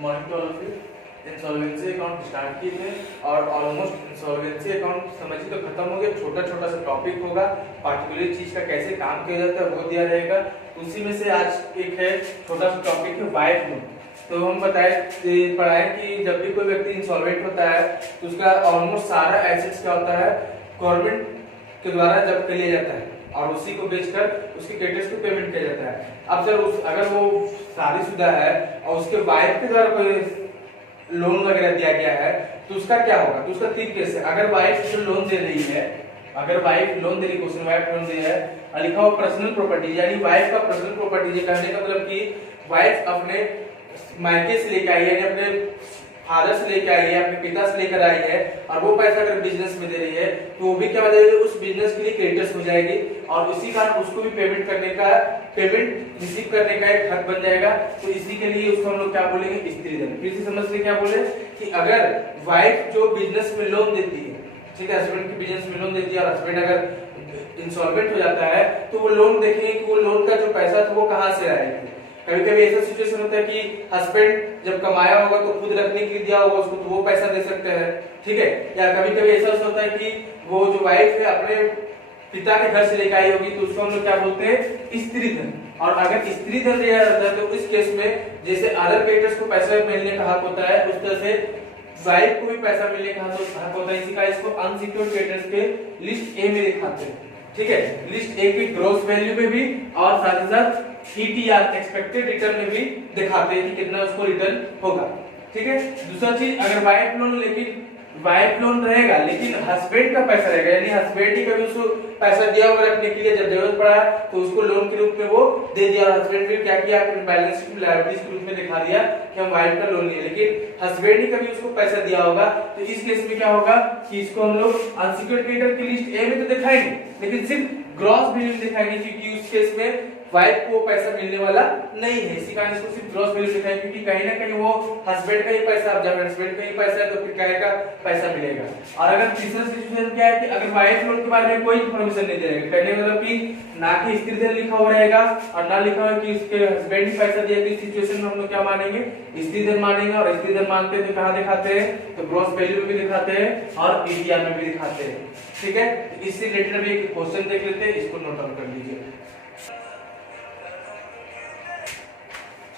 Morning to all of you. Insolvency account start किए थे और ऑलमोस्ट इंसॉल्वेंसी अकाउंट समझिए तो खत्म हो गया। छोटा छोटा सा टॉपिक होगा, पार्टिकुलर चीज का कैसे काम किया जाता है वो दिया रहेगा। उसी में से आज एक है छोटा सा टॉपिक है वाइफ लोन। तो हम पढ़ाए कि जब भी कोई व्यक्ति इंसॉल्वेंट होता है तो उसका ऑलमोस्ट सारा एसेट्स क्या होता है गवर्नमेंट के द्वारा जब्त कर लिया जाता है और उसी को बेचकर उसके क्रेडिटर्स को पेमेंट किया जाता है। अब सर अगर वो शादीशुदा है और उसके वाइफ के द्वारा कोई लोन वगैरह दिया गया है तो उसका क्या होगा? तो उसका तीन केस है। अगर वाइफ जो लोन दे रही है, अगर वाइफ लोन दे रही, क्वेश्चन वाइफ लोन दे है और लिखा हुआ पर्सनल प्रॉपर्टी, यानी वाइफ का पर्सनल प्रॉपर्टी, कहने का मतलब कि वाइफ अपने मायके से लेकर आई है, अपने फादर से लेकर आई है, अपने पिता से लेकर आई है और वो पैसा अगर बिजनेस में दे रही है तो वो भी क्या हो जाएगी, उस बिजनेस के लिए क्रेडिटर्स हो जाएगी और उसी कारण उसको भी पेमेंट रिसीव करने का एक हक बन जाएगा। तो इसी के लिए उसको हम लोग क्या बोलेंगे, स्त्री धन। फिर से समझ ले क्या बोले कि अगर वाइफ जो बिजनेस में लोन देती है, ठीक है, हस्बैंड के बिजनेस में लोन देती है और हस्बैंड अगर इंसॉल्वेंट हो जाता है तो वो लोन देखेंगे कि वो लोन का जो पैसा था वो कहां से आएगा। कभी कभी ऐसा सिचुएशन होता है कि हस्बैंड जब कमाया होगा तो खुद रखने के लिए दिया होगा उसको तो वो पैसा दे सकते हैं, ठीक है। या कभी कभी ऐसा होता है कि वो जो वाइफ है अपने पिता के घर से लेकर आई होगी तो उसको हम लोग क्या बोलते हैं, स्त्री धन। और अगर स्त्री धन दिया जाता है तो इस केस में जैसे अदर क्रेडिटर्स को पैसा मिलने का हक होता है उस तरह से वाइफ को भी पैसा मिलने का हक होता है। इसी का इसको अनसिक्योर्ड क्रेडिटर्स के लिस्ट ए में दिखाते हैं, ठीक है। लिस्ट ए की ग्रॉस वैल्यू में भी और साथ ही साथ ETR एक्सपेक्टेड रिटर्न में भी दिखाते हैं कि कितना उसको रिटर्न होगा, ठीक है। दूसरा चीज, अगर वाइफ लोन रहेगा लेकिन हस्बैंड का पैसा रहेगा, यानी हस्बैंड ही कभी उसको पैसा दिया होगा रखने के लिए, जब जरूरत पड़ा तो उसको लोन के रूप में वो दे दिया और हस्बैंड ने क्या किया, अपने बैलेंस शीट में लायबिलिटीज के रूप में दिखा दिया कि हम वाइफ का लोन लिए, लेकिन हस्बैंड ही कभी उसको पैसा दिया होगा तो इस केस में क्या होगा कि इसको हम लोग अनसिक्योर्ड क्रेडिटर की लिस्ट ए में तो दिखाएंगे लेकिन सिर्फ ग्रॉस वैल्यू दिखाएंगे क्योंकि उस केस में वाइफ को पैसा मिलने वाला नहीं है। इसी कारण इसको सिर्फ ग्रॉस वैल्यू दिखाएंगे क्योंकि कहीं ना कहीं वो हस्बैंड का ही पैसा, अब जब हस्बैंड का ही पैसा है तो फिर क्या का पैसा मिलेगा। और अगर तीसरा सिचुएशन क्या है कि अगर वाइफ लोन के बारे में कोई इंफॉर्मेशन नहीं दे रहेगा, कहने मतलब कि ना कि स्त्री धन लिखा हुआ रहेगा और ना लिखा हुआ कि उसके हस्बैंड ही पैसा दिया, तो इस सिचुएशन में हम लोग क्या मानेंगे, स्त्री धन मानेंगे। और स्त्री धन मानते हैं तो कहां दिखाते हैं, तो ग्रॉस वैल्यू में भी दिखाते हैं और ETR में भी दिखाते हैं, ठीक है। इससे रिलेटेड भी एक क्वेश्चन देख लेते हैं, इसको नोट डाउन कर लीजिए।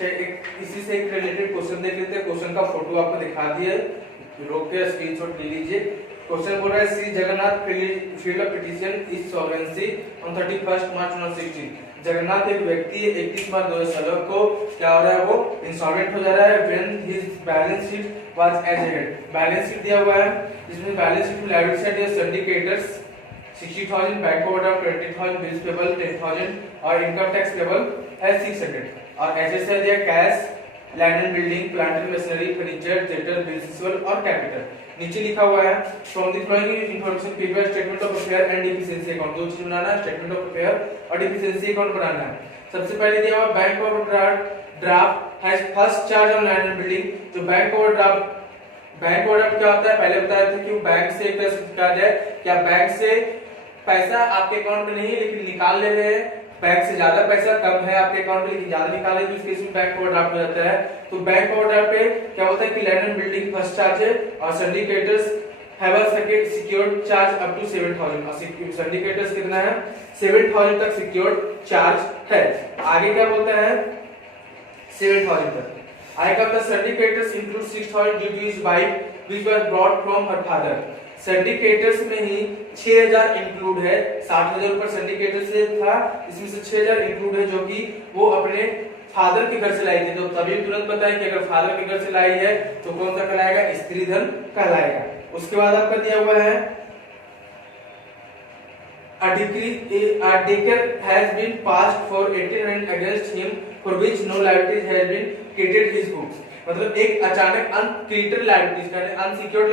इसी से एक रिलेटेड क्वेश्चन देख लेते हैं। क्वेश्चन का फोटो आपको दिखा दिया, रोक के स्क्रीनशॉट ले लीजिए। क्वेश्चन बोल रहा है Shri Jagannath field petition is solvency on 31 मार्च 2016। जगन्नाथ एक व्यक्ति 31 मार्च 2016 को क्या हो रहा है, वो इंसॉल्वेंट हो जा रहा है when his balance sheet was as head. Balance sheet दिया हुआ है जिसमें बैलेंस शीट में लायबिलिटी साइड है syndicators 60,000, bank overdraft 20,000, bills payable 10,000 और इनकम टैक्स पेबल है 600 और एसेट्स है दिया cash, land and building, plant and machinery, furniture, debtor, bills receivable और कैपिटल। नीचे लिखा हुआ है from the following information prepare statement of affair and deficiency account. दो चीज बनाना है, स्टेटमेंट ऑफ अफेयर और डिफिशिएंसी अकाउंट बनाना है। सबसे पहले दिया हुआ bank overdraft has first charge on land and building. जो बैंक ओवरड्राफ्ट क्या होता है, पहले बताया था कि बैंक से कहा जाए क्या बैंक से पैसा आपके अकाउंट में नहीं है लेकिन निकाल ले रहे हैं, बैंक से ज्यादा पैसा कम है आपके अकाउंट में लेकिन ज्यादा निकाले तो इसके इसमें बैंक ओवरड्राफ्ट हो जाता है। तो बैंक ओवरड्राफ्ट पे क्या होता है कि land and building first charge है और syndicators have a secured charge up to 7,000 और सिंडिकेटर्स कितना है 7,000 तक सिक्योर्ड चार्ज है। आगे क्या बोलता है 7,000 तक। आगे का होता है syndicators include 6,000 due to his wife which was brought from her father. Syndicators में ही 6,000 इंक्लूड है, 60,000 ऊपर सिंडिकेटर से था, इसमें से 6,000 इंक्लूड है जो कि वो अपने फादर के घर से लाई थी। तो तभी तुरंत बताएं कि अगर फादर के घर से लाई है तो कौन सा कहलाएगा, स्त्री धन कहलाएगा। उसके बाद आपका दिया हुआ है a decree has been passed for 1800 against him for which no liabilities has been created his books। मतलब एक अचानक अनक्रिएटेड लायबिलिटीज अनसिक्योर्ड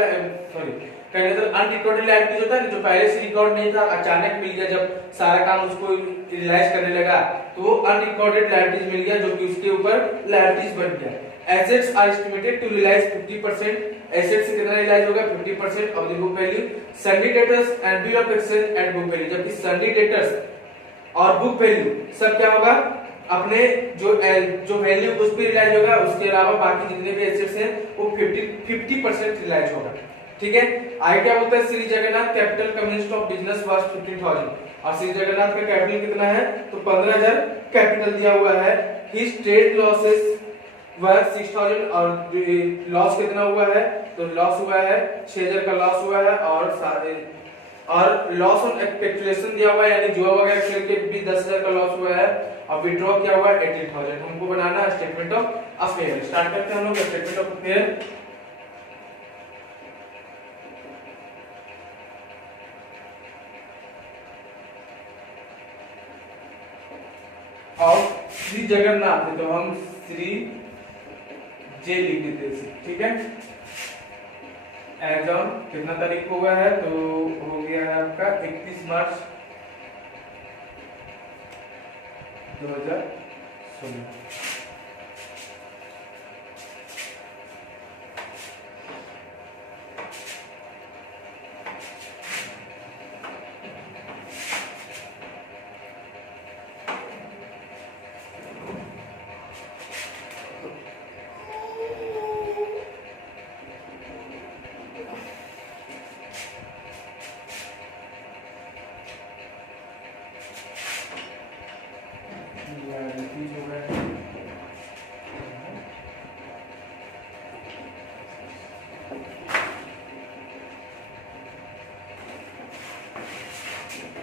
कहने तो अनरिकॉर्डेड लायबिलिटीज होता है ना, जो पहले से रिकॉर्ड नहीं था अचानक मिल गया, जब सारा काम उसको रियलाइज करने लगा तो वो अनरिकॉर्डेड लायबिलिटीज मिल गया जो कि उसके ऊपर लायबिलिटीज बन गया। Assets are estimated to realise 50%, asset से कितना रियलाइज होगा 50% of the book value. Sundry debtors and bill of exchange and book value, जबकि सन्डी डेटर्स और बुक वैल्यू सब क्या होगा अपने जो वैल्यू उस पर रिलाइज होगा, उसके अलावा बाकी जितने भी एसेट्स हैं वो 50% रिलाइज होगा। ठीक है। आगे क्या बोलता है, Shri Jagannath capital commenced of business was 15,000, और श्री जगन्नाथ का कैपिटल कितना है, तो 15,000 कैपिटल दिया हुआ है। हिज ट्रेड लॉसेस वर 6,000, और लॉस कितना हुआ है, तो लॉस हुआ है 6,000 का लॉस हुआ है, और लॉस ऑन स्पेकुलेशन दिया हुआ है, यानी जुआ वगैरह खेल के भी 10,000 का लॉस हुआ है, और विड्रॉ किया हुआ है 18,000। हमको बनाना है स्टेटमेंट ऑफ अफेयर। स्टार्ट करते हैं हम लोग स्टेटमेंट ऑफ अफेयर। और श्री जगन्नाथ है तो हम श्री जे लिख देते हैं, ठीक है। एज ऑन कितना तारीख हुआ है, तो हो गया है आपका 31 मार्च 2016।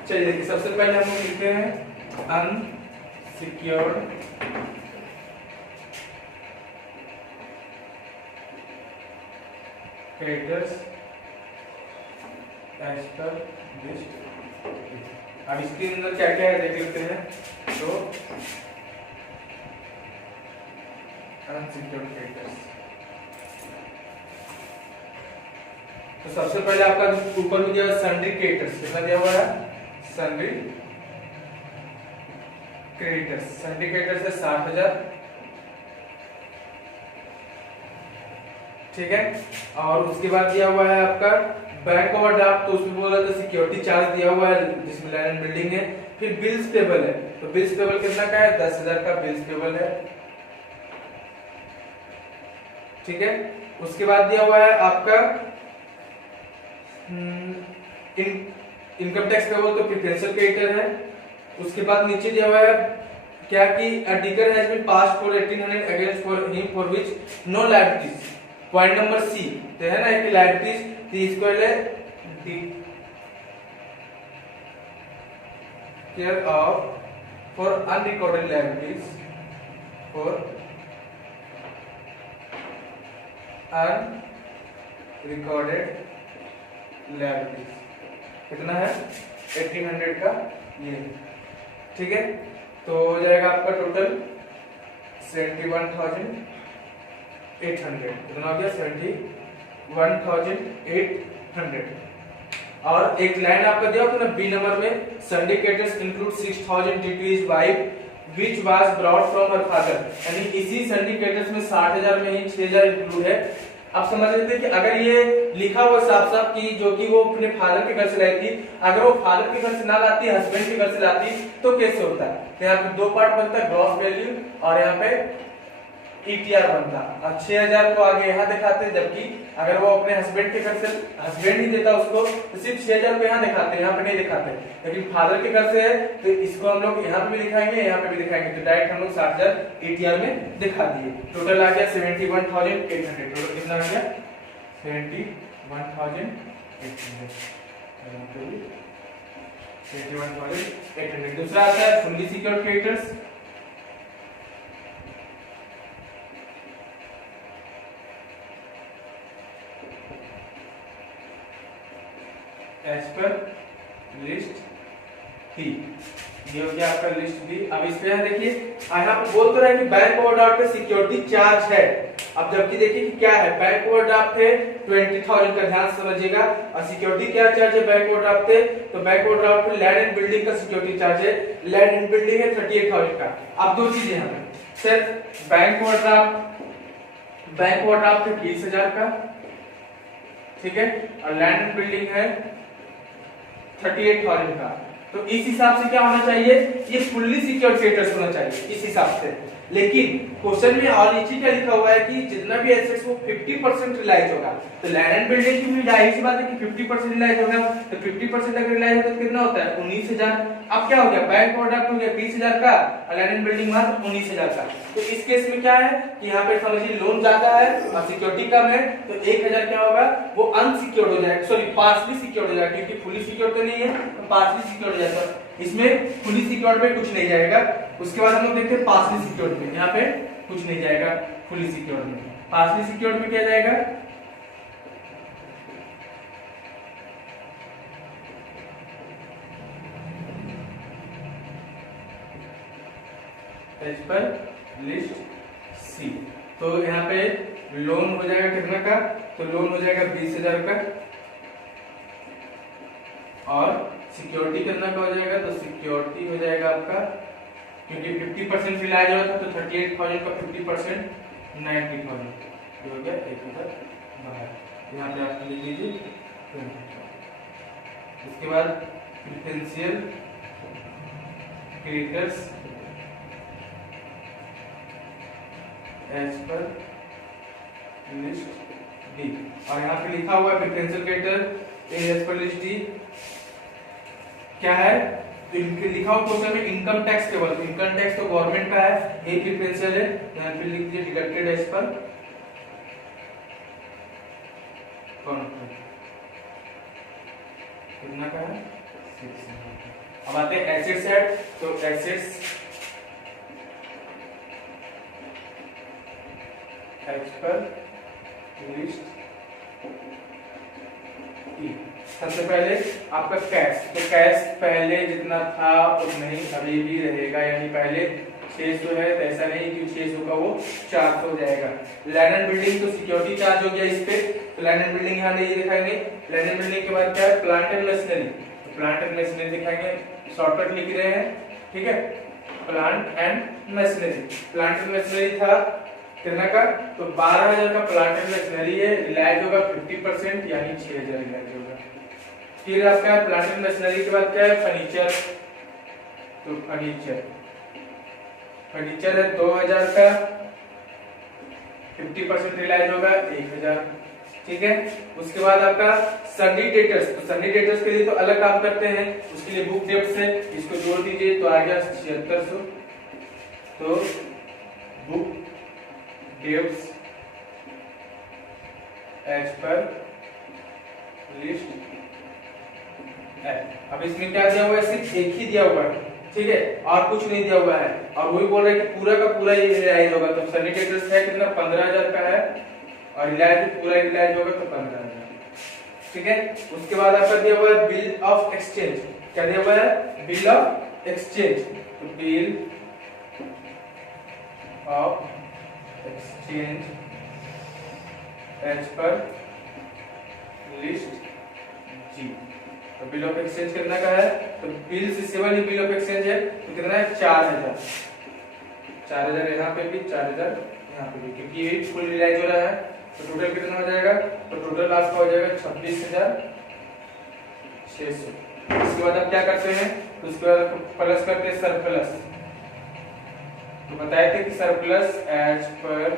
चलिए देखिए, सबसे पहले हम लोग लिखते हैं unsecured creditors as per list. अब इसके अंदर क्या क्या है देख लेते हैं। तो अनसिक्योर्ड क्रेडिटर्स, तो सबसे पहले आपका ऊपर में दिया हुआ सन्ड्री क्रेडिटर्स, कितना दिया हुआ है, सन्ड्री क्रेडिटर्स। सन्ड्री क्रेडिटर्स है 60,000, ठीक है। और उसके बाद दिया हुआ है आपका बैंक ओवरड्राफ्ट, तो उसमें बोला था सिक्योरिटी चार्ज दिया हुआ है जिसमें लैंड एंड बिल्डिंग है। फिर बिल्स पेबल है, तो बिल्स पेबल कितना का है, 10,000 का बिल्स पेबल है, ठीक है। उसके बाद दिया हुआ है आपका इनकम टैक्स पेबल, तो प्रिफरेंशियल क्रेडिटर है। उसके बाद नीचे दिया हुआ है क्या कि a decree has been passed for 1800 against for him for which no liabilities. Point number C तो है ना कि लायबिलिटीज ती इक्वल है care of for unrecorded liabilities for unrecorded liabilities, कितना है 1800 का ये, ठीक है। तो हो जाएगा आपका टोटल 71,800, कितना हो गया 71,800। और एक लाइन आपका दिया होता है ना बी नंबर में, syndicators include 6,000 due to his wife which was brought from her father, यानी इसी सिंडिकेटर्स में 60,000 में ही 6,000 इंक्लूड है। आप समझ लेते हैं कि अगर ये लिखा हुआ साफ साफ कि जो कि वो अपने फादर के घर से लाई थी, अगर वो फादर के घर से ना लाती, हस्बैंड के घर से लाती, तो कैसे होता है। तो यहाँ पे दो पार्ट बनता है, ग्रॉस वैल्यू और यहाँ पे ईटीआर बनता। और 6,000 को आगे यहाँ दिखाते हैं, जबकि अगर वो अपने हस्बैंड के घर से, हस्बैंड ही देता उसको, तो सिर्फ 6,000 को यहाँ दिखाते हैं, यहाँ पे नहीं दिखाते। लेकिन फादर के घर से है तो इसको हम लोग यहाँ पे भी दिखाएंगे, यहाँ पे भी दिखाएंगे, तो डायरेक्ट हम लोग 60,000 ईटीआर में दिखा दिए। टोटल आ गया 71,800। टोटल कितना आ गया 71,800, 71,800। दूसरा आता है fully secured creditors. As per list B, ये हो गया आपका लिस्ट बी। अब इस पे देखिए यहाँ पे बोल तो रहा है कि बैंक ओवरड्राफ्ट पे सिक्योरिटी चार्ज है। अब जबकि देखिए कि क्या है, बैंक ओवरड्राफ्ट है 20,000 का, ध्यान समझिएगा। और सिक्योरिटी क्या चार्ज है बैंक ओवरड्राफ्ट पे, तो बैंक ओवरड्राफ्ट पे लैंड एंड बिल्डिंग का सिक्योरिटी चार्ज है, लैंड एंड बिल्डिंग है 38,000 का। अब दो चीजें यहाँ पे सर, बैंक ओवरड्राफ्ट है 20,000 का, ठीक है, और लैंड एंड बिल्डिंग है 38,000 का। तो इस हिसाब से क्या होना चाहिए, ये फुल्ली सिक्योर्ड क्रेडिटर्स होना चाहिए इस हिसाब से। लेकिन क्वेश्चन में और नीचे क्या लिखा हुआ है कि जितना भी एसेट्स वो 50% रिलाइज होगा, तो लैंड एंड बिल्डिंग की भी जाहिर सी बात है कि 50% रिलाइज होगा, तो 50% अगर रिलाइज होता है तो कितना होता है 19,000। अब क्या हो गया, बैंक प्रोडक्ट हो गया 20,000 का और लैंड एंड बिल्डिंग मात्र 19,000 का। तो इस केस में क्या है कि यहाँ पे समझिए लोन ज्यादा है और सिक्योरिटी कम है, तो 1,000 क्या होगा वो अनसिक्योर्ड हो जाएगा, सॉरी पार्शली सिक्योर्ड हो जाएगा, क्योंकि फुली सिक्योर्ड तो नहीं है, तो पार्शली सिक्योर्ड हो जाएगा। इसमें फुली सिक्योर्ड में कुछ नहीं जाएगा। उसके बाद हम लोग देखते हैं पार्शली सिक्योर्ड में, यहाँ पे कुछ नहीं जाएगा फुली सिक्योर्ड में। पार्शली सिक्योर्ड में क्या जाएगा, एज पर लिस्ट सी। तो यहाँ पे लोन हो जाएगा कितना का, तो लोन हो जाएगा 20,000 का, और सिक्योरिटी कितना का हो जाएगा, तो सिक्योरिटी हो जाएगा आपका, क्योंकि 50% रिलाइज हो था तो 38,000 का 50% 90,000 हो गया 1,000 बाहर। यहाँ पे आप लिख लीजिए 20,000। उसके बाद preferential creditors as per list D, और यहाँ पे लिखा हुआ है preferential creditor as per list D क्या है, तो इनके लिखा हुआ क्वेश्चन में इनकम टैक्स केवल, इनकम टैक्स तो गवर्नमेंट का है, एक प्रेफरेंशियल है, यहाँ पे लिख दीजिए डिडक्टेड एज पर कितना का है 6। अब आते हैं एसेट्स साइड, तो एसेट्स एज पर लिस्ट ई। सबसे पहले आपका कैश, तो कैश पहले जितना था उतना ही अभी भी रहेगा, यानी पहले 600 है तो ऐसा नहीं कि 600 का वो 400 हो जाएगा। लैंड एंड बिल्डिंग तो सिक्योरिटी चार्ज हो गया इस पे, तो लैंड एंड बिल्डिंग यहाँ नहीं दिखाएंगे। लैंड एंड बिल्डिंग के बाद क्या है, प्लांट एंड मशीनरी, तो प्लांट एंड मशीनरी दिखाएंगे, शॉर्टकट लिख रहे हैं, ठीक है। Plant and machinery, plant and machinery था कितना का, तो 12,000 का प्लांट एंड मशीनरी है, रिलाइज होगा 50% यानी 6,000 रिलाइज होगा। फिर आपका प्लांट एंड मशीनरी के बाद क्या है, फर्नीचर, तो फर्नीचर है 2,000 का, 50% रिलाइज होगा 1,000, ठीक है। उसके बाद आपका सन्डी डेटर्स, तो सन्डी डेटर्स के लिए तो अलग काम करते हैं, उसके लिए बुक डेब्ट्स है, इसको जोड़ दीजिए तो आ गया 7600। तो book debts as per list. अब इसमें क्या दिया हुआ है, सिर्फ एक ही दिया हुआ है, ठीक है, और कुछ नहीं दिया हुआ है, और वही बोल रहा है कि पूरा का पूरा ये रिलाइज होगा। तो सैनिटेटर्स है कितना 15,000 का है, और रिलाइज पूरा रिलाइज होगा तो 15,000, ठीक है। उसके बाद आपका दिया हुआ है बिल ऑफ एक्सचेंज, क्या दिया हुआ है, बिल ऑफ एक्सचेंज, तो bill of exchange as per list जी। तो बिल ऑफ एक्सचेंज कितना का है, तो बिल से seven he bill of exchange है, तो कितना है 4,000, 4,000 यहाँ पे भी 4,000 यहाँ पे भी, क्योंकि ये फुल रिलाइज हो रहा है। तो टोटल कितना हो जाएगा, तो टोटल आपका हो जाएगा 26,600। इसके बाद आप क्या करते हैं, तो उसके बाद प्लस करते हैं सरप्लस। तो बताए थे कि सरप्लस एज पर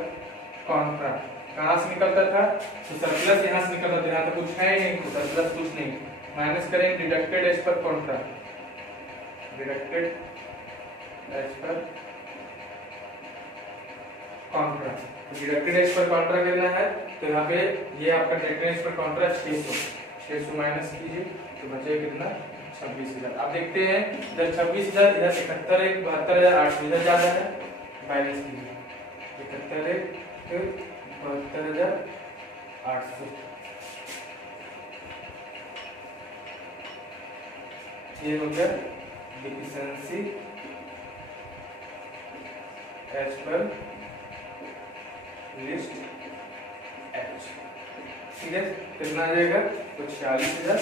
कॉन्ट्रैक्ट कहाँ से निकलता था, तो सरप्लस यहाँ से निकलता था, यहाँ तो कुछ है ही नहीं, तो सरप्लस कुछ नहीं, माइनस करेंगे deducted as per contract, deducted as per contract, deducted as per contract करना है। तो यहाँ पे ये आपका deducted as per contract 600 minus कीजिए तो बचेगा कितना 26,000। आप देखते हैं इधर 26,000, इधर 71 है, 72,800, इधर ज्यादा है, माइनस कीजिए 71 है, फिर 72,800, ये हो गया deficiency as per list H, ठीक है। कितना आ जाएगा, तो 46,800।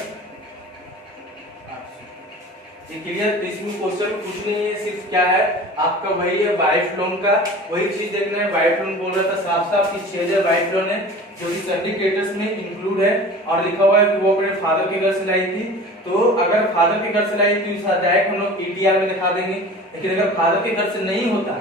ये क्लियर, इसमें क्वेश्चन कुछ नहीं है, सिर्फ क्या है आपका वही है वाइफ लोन का, वही चीज देखना है। वाइफ लोन बोल रहा था साफ साफ कि 6000 वाइफ लोन है जो कि सभी क्रेडिटर्स में इंक्लूड है, और लिखा हुआ है कि वो अपने फादर के घर से लाई थी। तो अगर फादर के घर से लाई थी तो डायरेक्ट हम लोग ईटीआर में दिखा देंगे, लेकिन अगर फादर के घर से नहीं होता,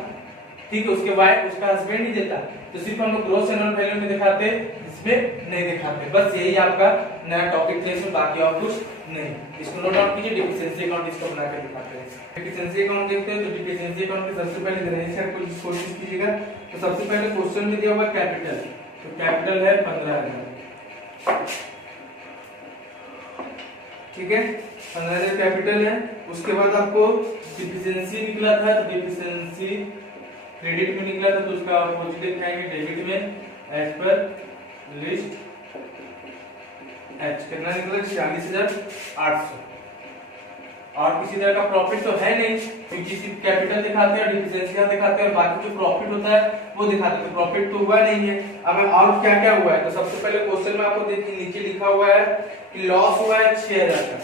ठीक है, उसके वाइफ उसका हस्बैंड ही देता, तो सिर्फ हम लोग ग्रॉस एनुअल वैल्यू में दिखाते, इसमें नहीं दिखाते। बस यही आपका नया टॉपिक है, इसमें बाकी और कुछ नहीं। इसको नोट डाउन कीजिए, डिफिशिएंसी अकाउंट इसको बना के दिखाते हैं। डिफिशिएंसी अकाउंट देखते हैं, तो डिफिशिएंसी अकाउंट में सबसे पहले जनरेशन को कोशिश कीजिएगा। तो सबसे पहले क्वेश्चन में दिया हुआ कैपिटल, तो कैपिटल है 15000, ठीक है, 15000 कैपिटल है। उसके बाद आपको डिफिशिएंसी निकला था, तो डिफिशिएंसी क्रेडिट में निकला था, तो उसका अपोजिट लिखाएंगे डेबिट में एज पर लिस्ट एच। कितना निकला? 46800। और किसी तरह का प्रॉफिट तो है नहीं, क्योंकि सिर्फ कैपिटल दिखाते हैं, डिफिशिएंसी का दिखाते हैं, और बाकी जो प्रॉफिट होता है वो दिखाते हैं। तो प्रॉफिट तो हुआ नहीं है। अब और क्या क्या हुआ है, तो सबसे पहले क्वेश्चन में आपको देखिए नीचे लिखा हुआ है कि लॉस हुआ है 6000 का,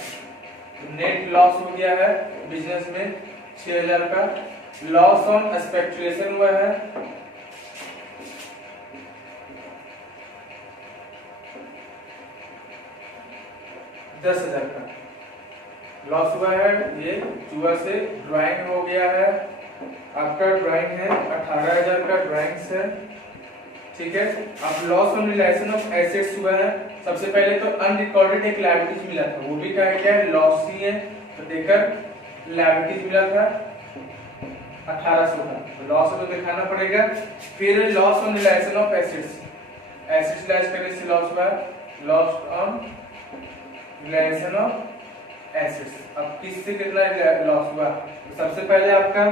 नेट लॉस हो गया है बिजनेस में 6000 का। लॉस ऑन स्पेक्युलेशन हुआ है 10000 का, लॉस हुआ है ये जुआ से। ड्राइंग हो गया है आपका, ड्राइंग है 18000 का ड्राइंग्स है, ठीक है। अब loss on relation of assets हुआ है। सबसे पहले तो अनरिकॉर्डेड एक लायबिलिटीज मिला था, वो भी क्या है? लॉस ही है। तो देखकर लायबिलिटीज मिला था 1800 का, तो लॉस तो दिखाना पड़ेगा। फिर loss on relation of assets, assets less करने से लॉस हुआ, loss on relation of assets. अब किससे कितना लॉस हुआ? तो सबसे पहले आपका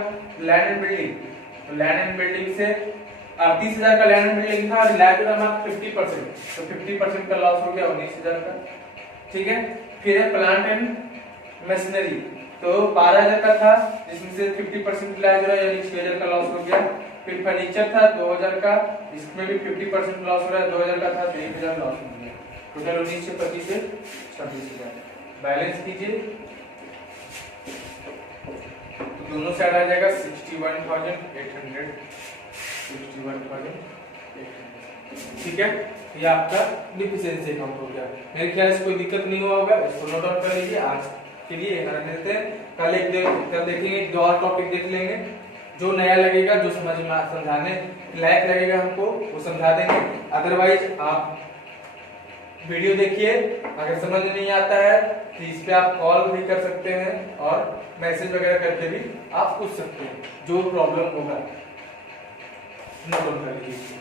लैंड एंड बिल्डिंग, तो लैंड एंड बिल्डिंग से 30000 का लैंड एंड बिल्डिंग था, रिलायबल अमाउंट 50%, तो 50% का लॉस हो गया 19000 का, ठीक है। फिर है प्लांट एंड मशीनरी, तो 12000 का था, जिसमें से 50% रिलायबल है, यानी 6000 का लॉस हो गया। फिर फर्नीचर था 2000 का, इसमें भी 50% लॉस हो रहा है, 2000 का था तो 1000 लॉस हो गया। टोटल 19 से 25 से 26000। बैलेंस कीजिए, तो दोनों साइड आ जाएगा 61800, 61800, ठीक है। ये आपका डिफिशिएंसी अकाउंट हो गया। मेरे ख्याल से कोई दिक्कत नहीं हुआ होगा, इसको नोट डाउन कर लीजिए। आज के लिए यहाँ रख देते हैं, कल देखेंगे, दो और टॉपिक देख लेंगे, जो नया लगेगा, जो समझ में समझाने लायक लगेगा हमको, वो समझा देंगे। अदरवाइज आप वीडियो देखिए, अगर समझ में नहीं आता है तो इस पे आप कॉल भी कर सकते हैं और मैसेज वगैरह करके भी आप पूछ सकते हैं, जो प्रॉब्लम होगा नोट डाउन कर लीजिए।